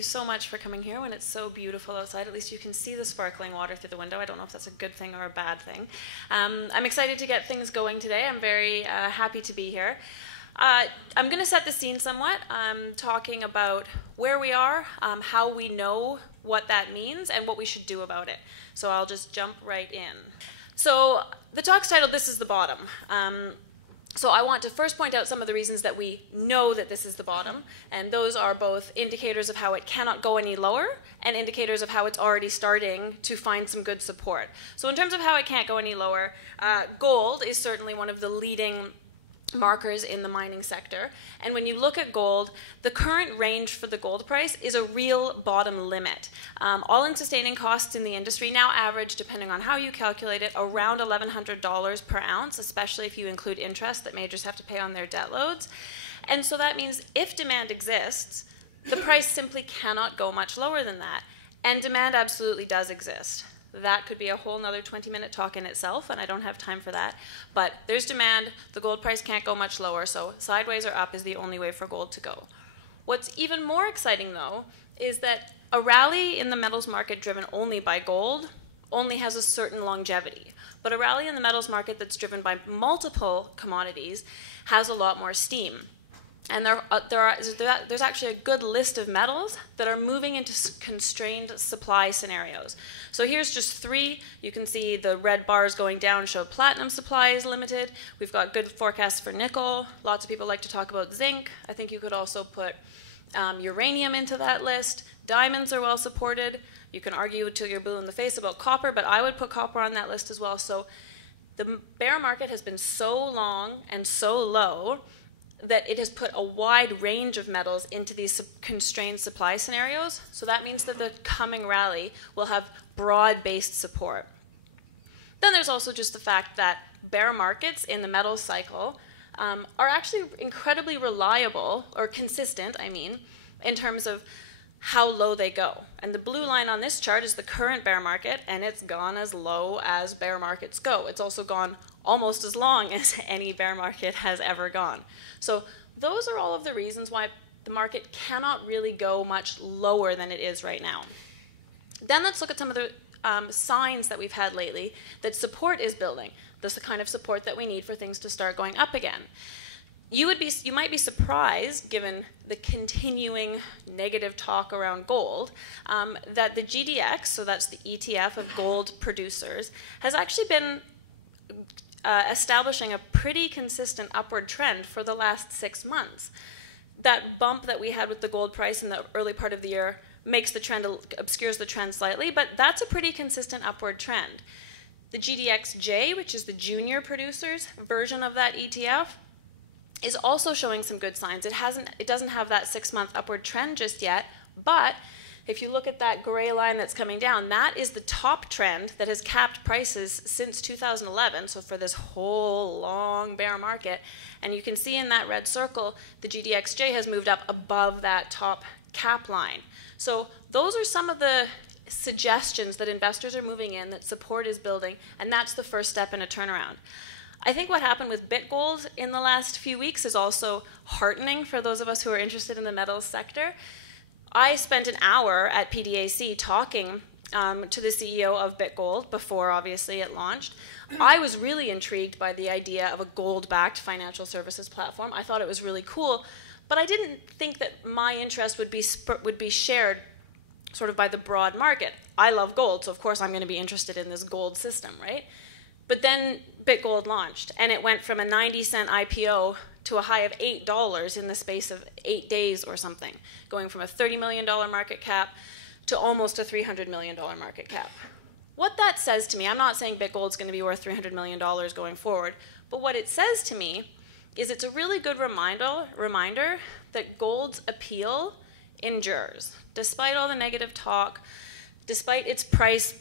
you so much for coming here when it's so beautiful outside. At least you can see the sparkling water through the window. I don't know if that's a good thing or a bad thing. I'm excited to get things going today. I'm very happy to be here. I'm going to set the scene somewhat, talking about where we are, how we know what that means, and what we should do about it. So I'll just jump right in. So the talk's titled, This is the Bottom. So I want to first point out some of the reasons that we know that this is the bottom, and those are both indicators of how it cannot go any lower and indicators of how it's already starting to find some good support. So in terms of how it can't go any lower, gold is certainly one of the leading markers in the mining sector. And when you look at gold, the current range for the gold price is a real bottom limit. All-in sustaining costs in the industry now average, depending on how you calculate it, around $1,100 per ounce, especially if you include interest that majors have to pay on their debt loads. And so that means if demand exists, the price simply cannot go much lower than that. And demand absolutely does exist. That could be a whole nother 20-minute talk in itself, and I don't have time for that. But there's demand, the gold price can't go much lower, so sideways or up is the only way for gold to go. What's even more exciting, though, is that a rally in the metals market driven only by gold only has a certain longevity. But a rally in the metals market that's driven by multiple commodities has a lot more steam. And there's actually a good list of metals that are moving into constrained supply scenarios. So here's just three. You can see the red bars going down show platinum supply is limited. We've got good forecasts for nickel. Lots of people like to talk about zinc. I think you could also put uranium into that list. Diamonds are well supported. You can argue till you're blue in the face about copper, but I would put copper on that list as well. So the bear market has been so long and so low that it has put a wide range of metals into these constrained supply scenarios. So that means that the coming rally will have broad-based support. Then there's also just the fact that bear markets in the metals cycle are actually incredibly reliable, or consistent, I mean, in terms of how low they go. And the blue line on this chart is the current bear market, and it's gone as low as bear markets go. It's also gone almost as long as any bear market has ever gone. So those are all of the reasons why the market cannot really go much lower than it is right now. Then let's look at some of the signs that we've had lately that support is building. This is the kind of support that we need for things to start going up again. You might be surprised, given the continuing negative talk around gold, that the GDX, so that's the ETF of gold producers, has actually been establishing a pretty consistent upward trend for the last 6 months. That bump that we had with the gold price in the early part of the year makes the trend, obscures the trend slightly, but that's a pretty consistent upward trend. The GDXJ, which is the junior producers version of that ETF, is also showing some good signs. It doesn't have that 6-month upward trend just yet, but if you look at that gray line that's coming down, that is the top trend that has capped prices since 2011, so for this whole long bear market. And you can see in that red circle, the GDXJ has moved up above that top cap line. So those are some of the suggestions that investors are moving in, that support is building, and that's the first step in a turnaround. I think what happened with BitGold in the last few weeks is also heartening for those of us who are interested in the metals sector. I spent an hour at PDAC talking to the CEO of BitGold before, obviously, it launched. I was really intrigued by the idea of a gold-backed financial services platform. I thought it was really cool, but I didn't think that my interest would be shared sort of by the broad market. I love gold, so of course I'm going to be interested in this gold system, right? But then BitGold launched, and it went from a 90-cent IPO to a high of $8 in the space of 8 days or something, going from a $30 million market cap to almost a $300 million market cap. What that says to me, I'm not saying BitGold's going to be worth $300 million going forward, but what it says to me is it's a really good reminder that gold's appeal endures. Despite all the negative talk, despite its price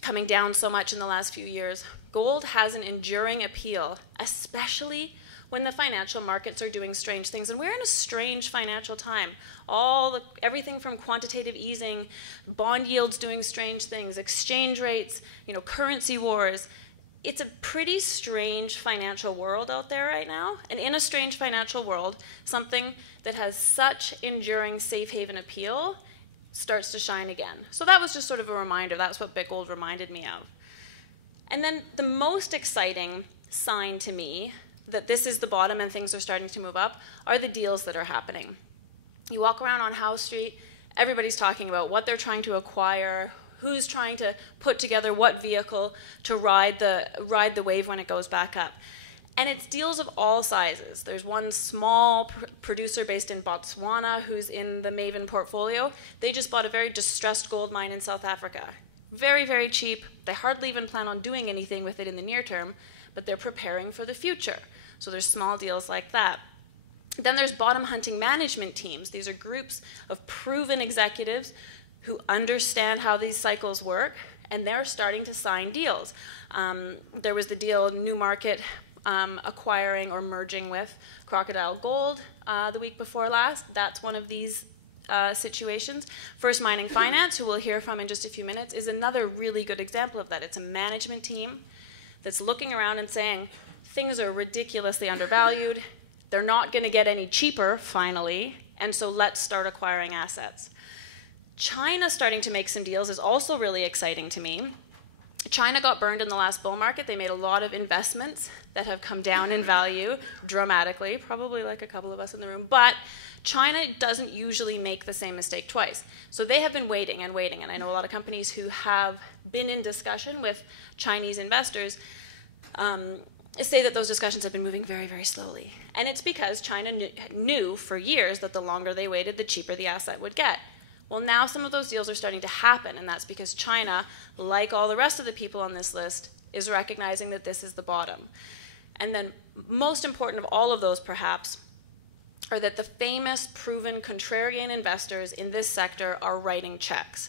coming down so much in the last few years, gold has an enduring appeal, especially when the financial markets are doing strange things. And we're in a strange financial time. Everything from quantitative easing, bond yields doing strange things, exchange rates, currency wars. It's a pretty strange financial world out there right now. And in a strange financial world, something that has such enduring safe haven appeal starts to shine again. So that was just sort of a reminder. That's what Bitgold reminded me of. And then the most exciting sign to me that this is the bottom and things are starting to move up are the deals that are happening. You walk around on Howe Street, everybody's talking about what they're trying to acquire, who's trying to put together what vehicle to ride the wave when it goes back up. And it's deals of all sizes. There's one small producer based in Botswana who's in the Maven portfolio. They just bought a very distressed gold mine in South Africa. Very, very cheap. They hardly even plan on doing anything with it in the near term, but they're preparing for the future. So there's small deals like that. Then there's bottom hunting management teams. These are groups of proven executives who understand how these cycles work, and they're starting to sign deals. There was the deal Newmarket acquiring or merging with Crocodile Gold the week before last. That's one of these situations. First Mining Finance, who we'll hear from in just a few minutes, is another really good example of that. It's a management team that's looking around and saying, things are ridiculously undervalued. They're not going to get any cheaper, finally, and so let's start acquiring assets. China starting to make some deals is also really exciting to me. China got burned in the last bull market. They made a lot of investments that have come down in value dramatically, probably like a couple of us in the room, but China doesn't usually make the same mistake twice. So they have been waiting and waiting, and I know a lot of companies who have been in discussion with Chinese investors say that those discussions have been moving very, very slowly. And it's because China knew for years that the longer they waited, the cheaper the asset would get. Well, now some of those deals are starting to happen, and that's because China, like all the rest of the people on this list, is recognizing that this is the bottom. And then most important of all of those, perhaps, are that the famous, proven contrarian investors in this sector are writing checks.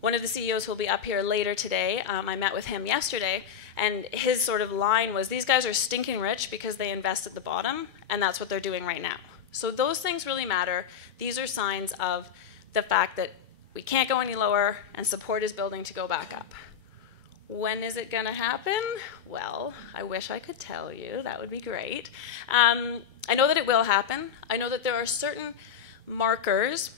One of the CEOs who will be up here later today, I met with him yesterday, and his sort of line was, these guys are stinking rich because they invest at the bottom, and that's what they're doing right now. So those things really matter. These are signs of the fact that we can't go any lower, and support is building to go back up. When is it going to happen? Well, I wish I could tell you. That would be great. I know that it will happen. I know that there are certain markers,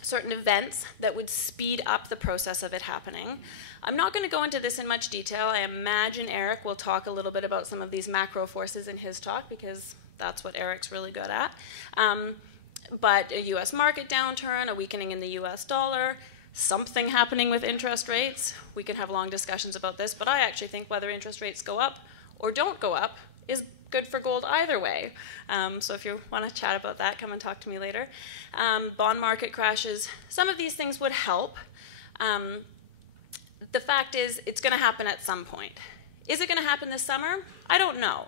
certain events that would speed up the process of it happening. I'm not going to go into this in much detail. I imagine Eric will talk a little bit about some of these macro forces in his talk, because that's what Eric's really good at. But a US market downturn, a weakening in the US dollar, something happening with interest rates. We can have long discussions about this, but I actually think whether interest rates go up or don't go up is good for gold either way. So if you want to chat about that, come and talk to me later. Bond market crashes. Some of these things would help. The fact is, it's going to happen at some point. Is it going to happen this summer? I don't know.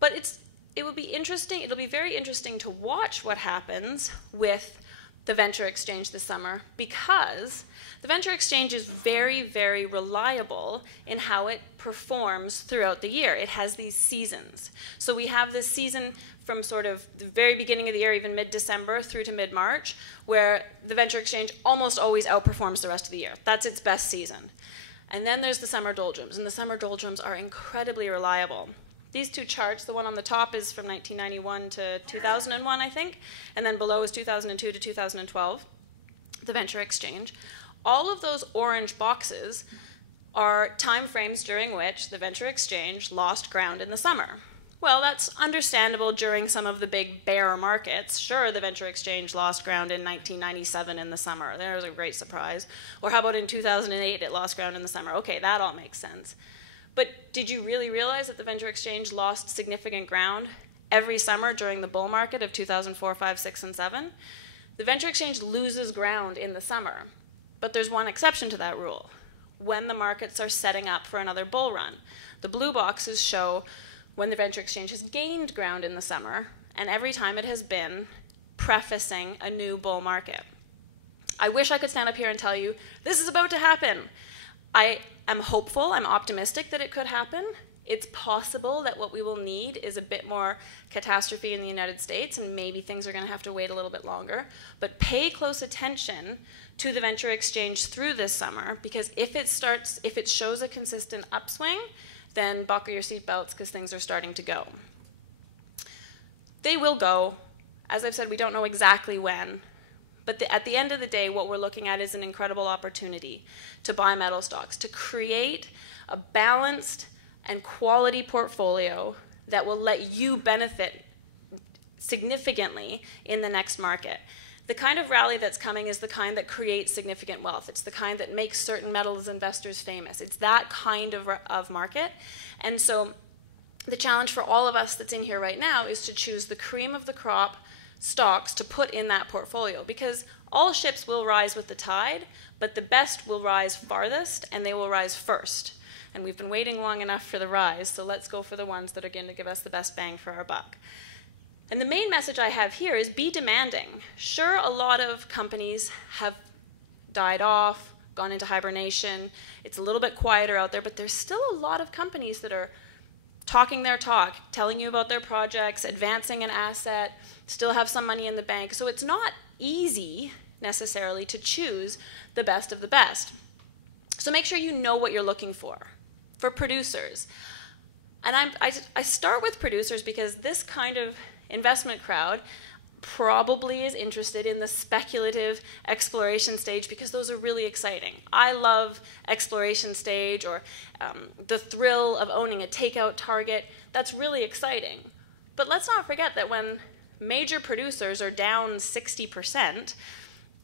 But it will be interesting. It'll be very interesting to watch what happens with the venture exchange this summer, because the venture exchange is very, very reliable in how it performs throughout the year. It has these seasons. So we have this season from sort of the very beginning of the year, even mid-December through to mid-March, where the venture exchange almost always outperforms the rest of the year. That's its best season. And then there's the summer doldrums, and the summer doldrums are incredibly reliable. These two charts, the one on the top is from 1991 to 2001, I think, and then below is 2002 to 2012, the venture exchange. All of those orange boxes are time frames during which the venture exchange lost ground in the summer. Well, that's understandable during some of the big bear markets. Sure, the venture exchange lost ground in 1997 in the summer. There was a great surprise. Or how about in 2008 it lost ground in the summer? Okay, that all makes sense. But did you really realize that the venture exchange lost significant ground every summer during the bull market of 2004, 5, 6, and 7? The venture exchange loses ground in the summer. But there's one exception to that rule: when the markets are setting up for another bull run. The blue boxes show when the venture exchange has gained ground in the summer, and every time it has been prefacing a new bull market. I wish I could stand up here and tell you, this is about to happen. I am hopeful, I'm optimistic that it could happen. It's possible that what we will need is a bit more catastrophe in the United States, and maybe things are going to have to wait a little bit longer. But pay close attention to the venture exchange through this summer, because if it shows a consistent upswing, then buckle your seatbelts, because things are starting to go. They will go. As I've said, we don't know exactly when, But at the end of the day, what we're looking at is an incredible opportunity to buy metal stocks, to create a balanced and quality portfolio that will let you benefit significantly in the next market. The kind of rally that's coming is the kind that creates significant wealth. It's the kind that makes certain metals investors famous. It's that kind of market. And so the challenge for all of us that's in here right now is to choose the cream of the crop stocks to put in that portfolio, because all ships will rise with the tide, but the best will rise farthest, and they will rise first. And we've been waiting long enough for the rise, so let's go for the ones that are going to give us the best bang for our buck. And the main message I have here is be demanding. Sure, a lot of companies have died off, gone into hibernation. It's a little bit quieter out there, but there's still a lot of companies that are talking their talk, telling you about their projects, advancing an asset, still have some money in the bank. So it's not easy necessarily to choose the best of the best. So make sure you know what you're looking for. For producers, and I start with producers because this kind of investment crowd probably is interested in the speculative exploration stage, because those are really exciting. I love exploration stage, or the thrill of owning a takeout target. That's really exciting. But let's not forget that when major producers are down 60%,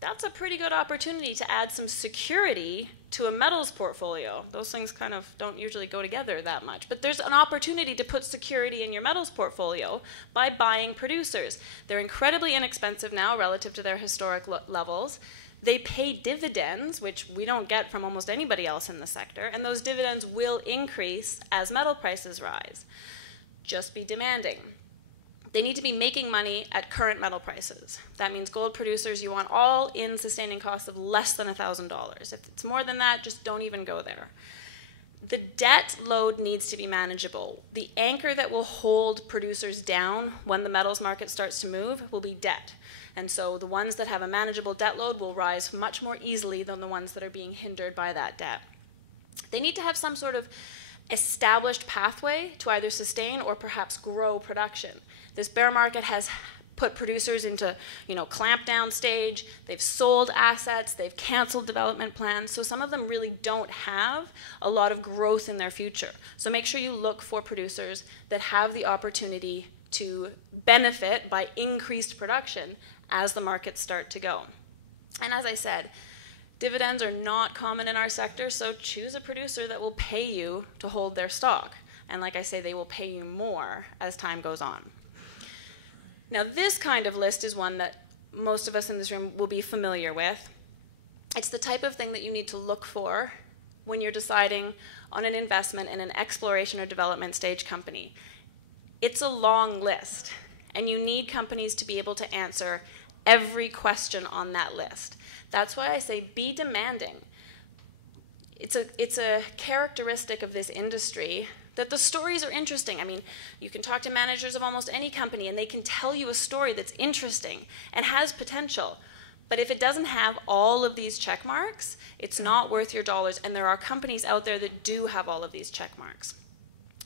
that's a pretty good opportunity to add some security to a metals portfolio. Those things kind of don't usually go together that much. But there's an opportunity to put security in your metals portfolio by buying producers. They're incredibly inexpensive now relative to their historic levels. They pay dividends, which we don't get from almost anybody else in the sector, and those dividends will increase as metal prices rise. Just be demanding. They need to be making money at current metal prices. That means gold producers, you want all-in sustaining costs of less than $1,000. If it's more than that, just don't even go there. The debt load needs to be manageable. The anchor that will hold producers down when the metals market starts to move will be debt. And so the ones that have a manageable debt load will rise much more easily than the ones that are being hindered by that debt. They need to have some sort of established pathway to either sustain or perhaps grow production. This bear market has put producers into, clamp down stage. They've sold assets. They've canceled development plans. So some of them really don't have a lot of growth in their future. So make sure you look for producers that have the opportunity to benefit by increased production as the markets start to go. And as I said, dividends are not common in our sector, so choose a producer that will pay you to hold their stock. And like I say, they will pay you more as time goes on. Now, this kind of list is one that most of us in this room will be familiar with. It's the type of thing that you need to look for when you're deciding on an investment in an exploration or development stage company. It's a long list, and you need companies to be able to answer every question on that list. That's why I say be demanding. It's a characteristic of this industry that the stories are interesting. I mean, you can talk to managers of almost any company, and they can tell you a story that's interesting and has potential. But if it doesn't have all of these check marks, it's not worth your dollars, and there are companies out there that do have all of these check marks.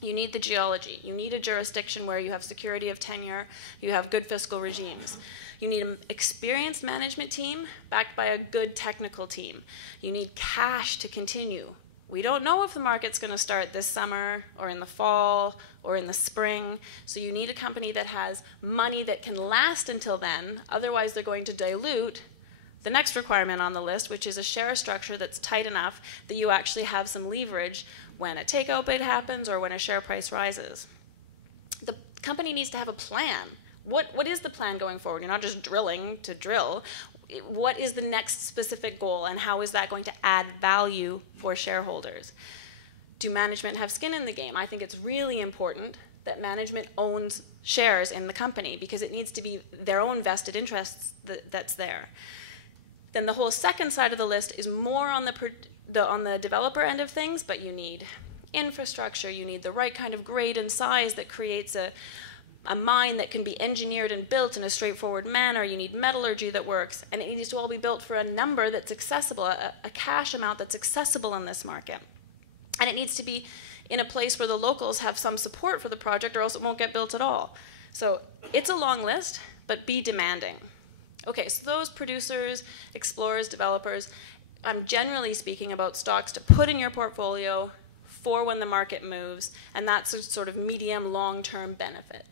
You need the geology. You need a jurisdiction where you have security of tenure, you have good fiscal regimes. You need an experienced management team backed by a good technical team. You need cash to continue. We don't know if the market's going to start this summer or in the fall or in the spring, so you need a company that has money that can last until then. Otherwise, they're going to dilute the next requirement on the list, which is a share structure that's tight enough that you actually have some leverage when a takeout bid happens or when a share price rises. The company needs to have a plan. What is the plan going forward? You're not just drilling to drill. What is the next specific goal, and how is that going to add value for shareholders? Do management have skin in the game? I think it's really important that management owns shares in the company, because it needs to be their own vested interests that's there. Then the whole second side of the list is more on the developer end of things, but you need infrastructure, you need the right kind of grade and size that creates a mine that can be engineered and built in a straightforward manner. You need metallurgy that works, and it needs to all be built for a number that's accessible, a cash amount that's accessible in this market. And it needs to be in a place where the locals have some support for the project, or else it won't get built at all. So it's a long list, but be demanding. Okay, so those producers, explorers, developers, I'm generally speaking about stocks to put in your portfolio for when the market moves, and that's a sort of medium, long-term benefit.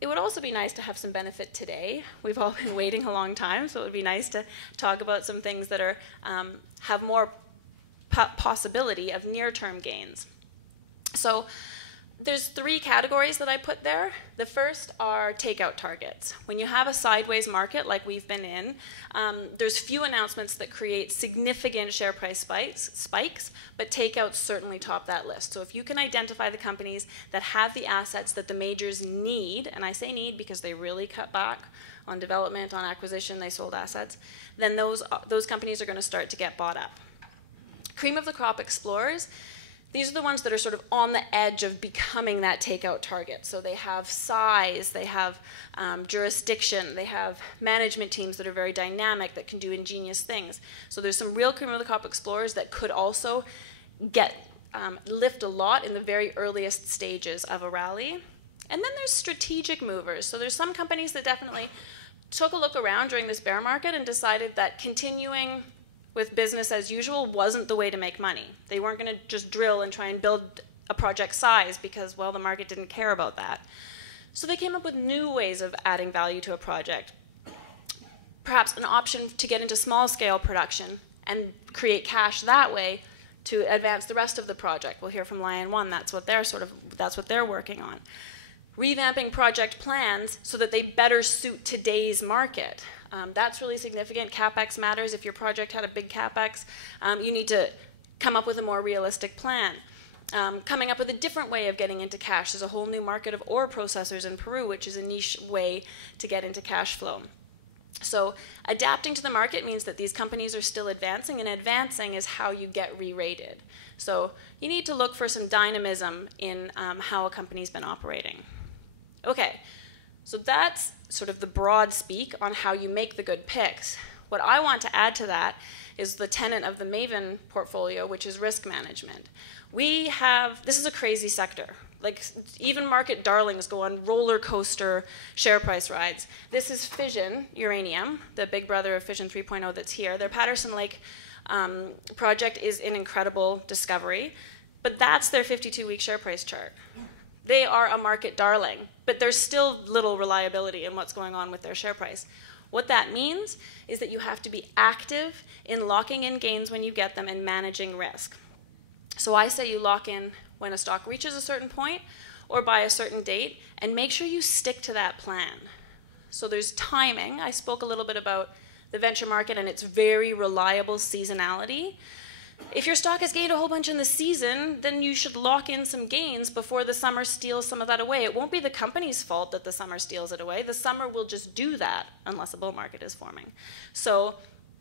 It would also be nice to have some benefit today. We've all been waiting a long time, so it would be nice to talk about some things that are have more possibility of near-term gains. So there's 3 categories that I put there. The first are takeout targets. When you have a sideways market like we've been in, there's few announcements that create significant share price spikes, but takeouts certainly top that list. So if you can identify the companies that have the assets that the majors need, and I say need because they really cut back on development, on acquisition, they sold assets, then those companies are going to start to get bought up. Cream of the crop explorers, these are the ones that are sort of on the edge of becoming that takeout target. So they have size, they have jurisdiction, they have management teams that are very dynamic, that can do ingenious things. So there's some real cream of the crop explorers that could also lift a lot in the very earliest stages of a rally. And then there's strategic movers. So there's some companies that definitely took a look around during this bear market and decided that continuing with business as usual wasn't the way to make money. They weren't going to just drill and try and build a project size because, well, the market didn't care about that. So they came up with new ways of adding value to a project. Perhaps an option to get into small-scale production and create cash that way to advance the rest of the project. We'll hear from Lion One. That's what they're working on. Revamping project plans so that they better suit today's market. That's really significant. CapEx matters. If your project had a big CapEx, you need to come up with a more realistic plan. Coming up with a different way of getting into cash. There's a whole new market of ore processors in Peru, which is a niche way to get into cash flow. So adapting to the market means that these companies are still advancing, and advancing is how you get re-rated. So you need to look for some dynamism in how a company's been operating. Okay, so that's sort of the broad speak on how you make the good picks. What I want to add to that is the tenet of the Maven portfolio, which is risk management. This is a crazy sector. Like, even market darlings go on roller coaster share price rides. This is Fission Uranium, the big brother of Fission 3.0 that's here. Their Patterson Lake project is an incredible discovery, but that's their 52-week share price chart. They are a market darling, but there's still little reliability in what's going on with their share price. What that means is that you have to be active in locking in gains when you get them and managing risk. So I say you lock in when a stock reaches a certain point or by a certain date, and make sure you stick to that plan. So there's timing. I spoke a little bit about the venture market and its very reliable seasonality. If your stock has gained a whole bunch in the season, then you should lock in some gains before the summer steals some of that away. It won't be the company's fault that the summer steals it away. The summer will just do that unless a bull market is forming. So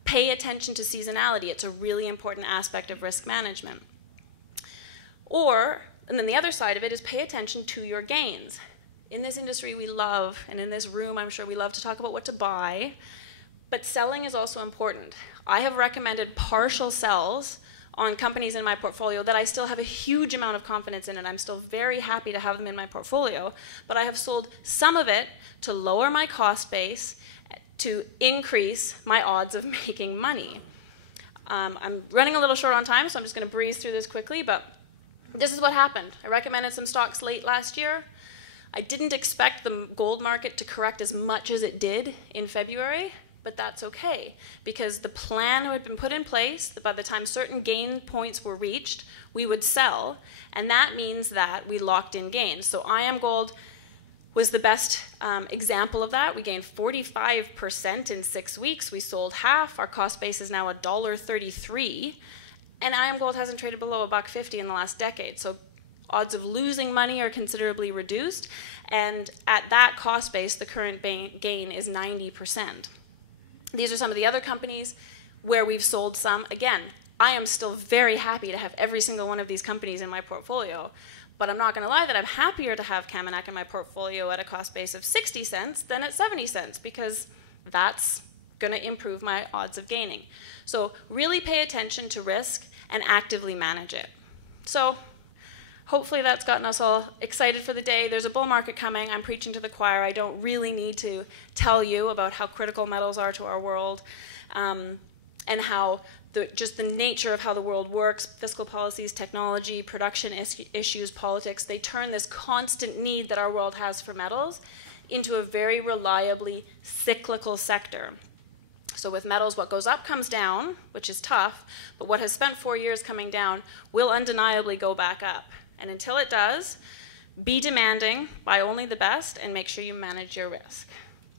pay attention to seasonality. It's a really important aspect of risk management. And then the other side of it is pay attention to your gains. In this industry we love, and in this room I'm sure we love to talk about what to buy, but selling is also important. I have recommended partial sells on companies in my portfolio that I still have a huge amount of confidence in, and I'm still very happy to have them in my portfolio, but I have sold some of it to lower my cost base to increase my odds of making money. I'm running a little short on time, so I'm just going to breeze through this quickly, but this is what happened. I recommended some stocks late last year. I didn't expect the gold market to correct as much as it did in February, but that's okay, because the plan had been put in place that by the time certain gain points were reached, we would sell, and that means that we locked in gains. So IAMGold was the best example of that. We gained 45% in 6 weeks. We sold half. Our cost base is now $1.33, and IAMGold hasn't traded below $1.50 in the last decade. So odds of losing money are considerably reduced, and at that cost base, the current gain is 90%. These are some of the other companies where we've sold some. Again, I am still very happy to have every single one of these companies in my portfolio, but I'm not going to lie that I'm happier to have Kaminak in my portfolio at a cost base of 60 cents than at 70 cents, because that's going to improve my odds of gaining. So really pay attention to risk and actively manage it. So Hopefully that's gotten us all excited for the day. There's a bull market coming. I'm preaching to the choir. I don't really need to tell you about how critical metals are to our world, and how just the nature of how the world works, fiscal policies, technology, production issues, politics, they turn this constant need that our world has for metals into a very reliably cyclical sector. So with metals, what goes up comes down, which is tough, but what has spent 4 years coming down will undeniably go back up. And until it does, be demanding, buy only the best, and make sure you manage your risk.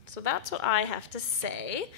So that's what I have to say.